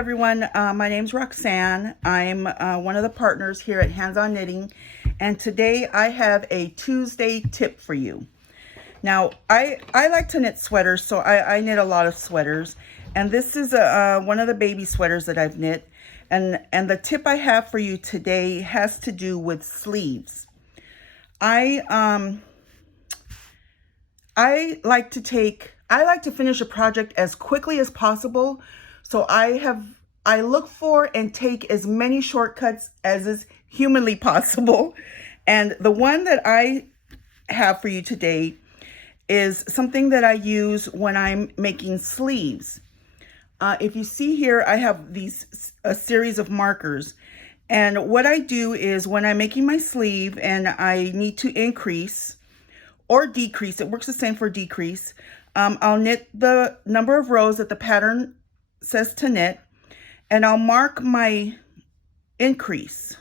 everyone. My name's Roxanne. I'm one of the partners here at Hands On Knitting, and today I have a Tuesday tip for you. Now, I like to knit sweaters, so I knit a lot of sweaters, and this is one of the baby sweaters that I've knit, and the tip I have for you today has to do with sleeves. I like to finish a project as quickly as possible. So I look for and take as many shortcuts as is humanly possible. And the one that I have for you today is something that I use when I'm making sleeves. If you see here, I have a series of markers. And what I do is when I'm making my sleeve and I need to increase or decrease, it works the same for decrease, I'll knit the number of rows that the pattern says to knit, and I'll mark my increase.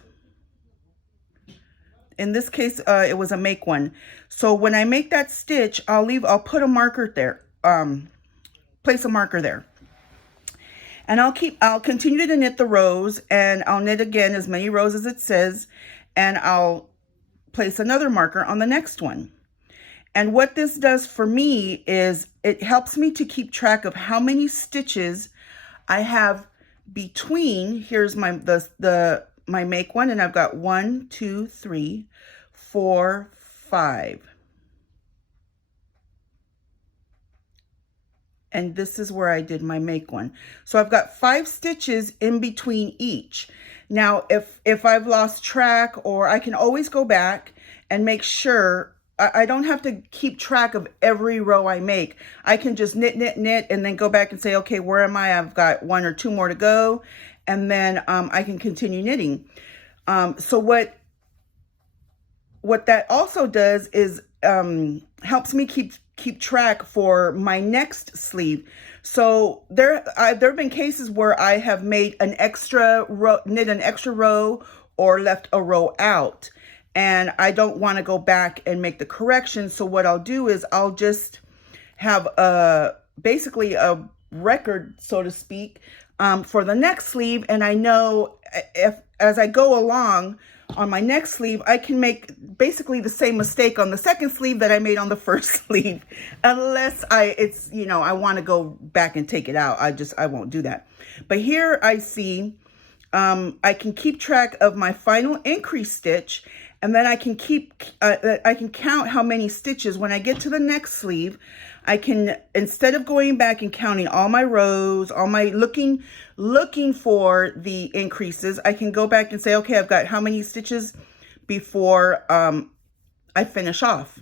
In this case, it was a make one. So when I make that stitch, I'll put a marker there, place a marker there. And I'll continue to knit the rows, and I'll knit again as many rows as it says, and I'll place another marker on the next one. And what this does for me is it helps me to keep track of how many stitches I have between. Here's my make one, and I've got 1, 2, 3, 4, 5. And this is where I did my make one. So I've got 5 stitches in between each. Now, if I've lost track, or I can always go back and make sure. I don't have to keep track of every row I make. I can just knit, and then go back and say, okay, where am I? I've got 1 or 2 more to go. And then I can continue knitting. So what that also does is helps me keep track for my next sleeve. So there have been cases where I have made an extra row, knit an extra row, or left a row out. And I don't want to go back and make the correction. So what I'll do is I'll just have basically a record, so to speak, for the next sleeve. And I know as I go along on my next sleeve, I can make basically the same mistake on the second sleeve that I made on the first sleeve, unless I want to go back and take it out. I won't do that. But here I see I can keep track of my final increase stitch. And then I can count how many stitches. When I get to the next sleeve, I can, instead of going back and counting all my rows, all my looking for the increases, I can go back and say, okay, I've got how many stitches before I finish off,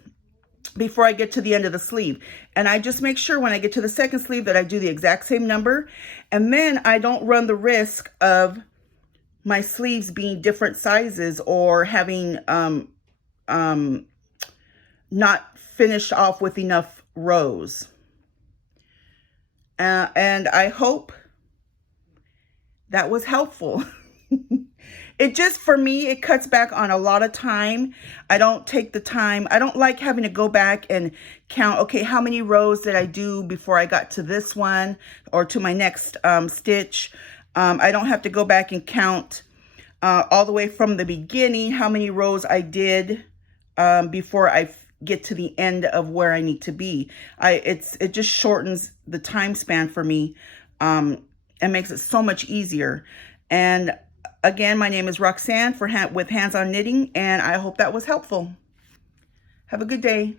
before I get to the end of the sleeve. And I just make sure when I get to the second sleeve that I do the exact same number. And then I don't run the risk of my sleeves being different sizes, or having not finished off with enough rows. And I hope that was helpful. For me, it cuts back on a lot of time. I don't take the time. I don't like having to go back and count, okay, how many rows did I do before I got to this one, or to my next stitch. I don't have to go back and count all the way from the beginning how many rows I did before I get to the end of where I need to be. It just shortens the time span for me and makes it so much easier. And again, my name is Roxanne with Hands On Knitting, and I hope that was helpful. Have a good day.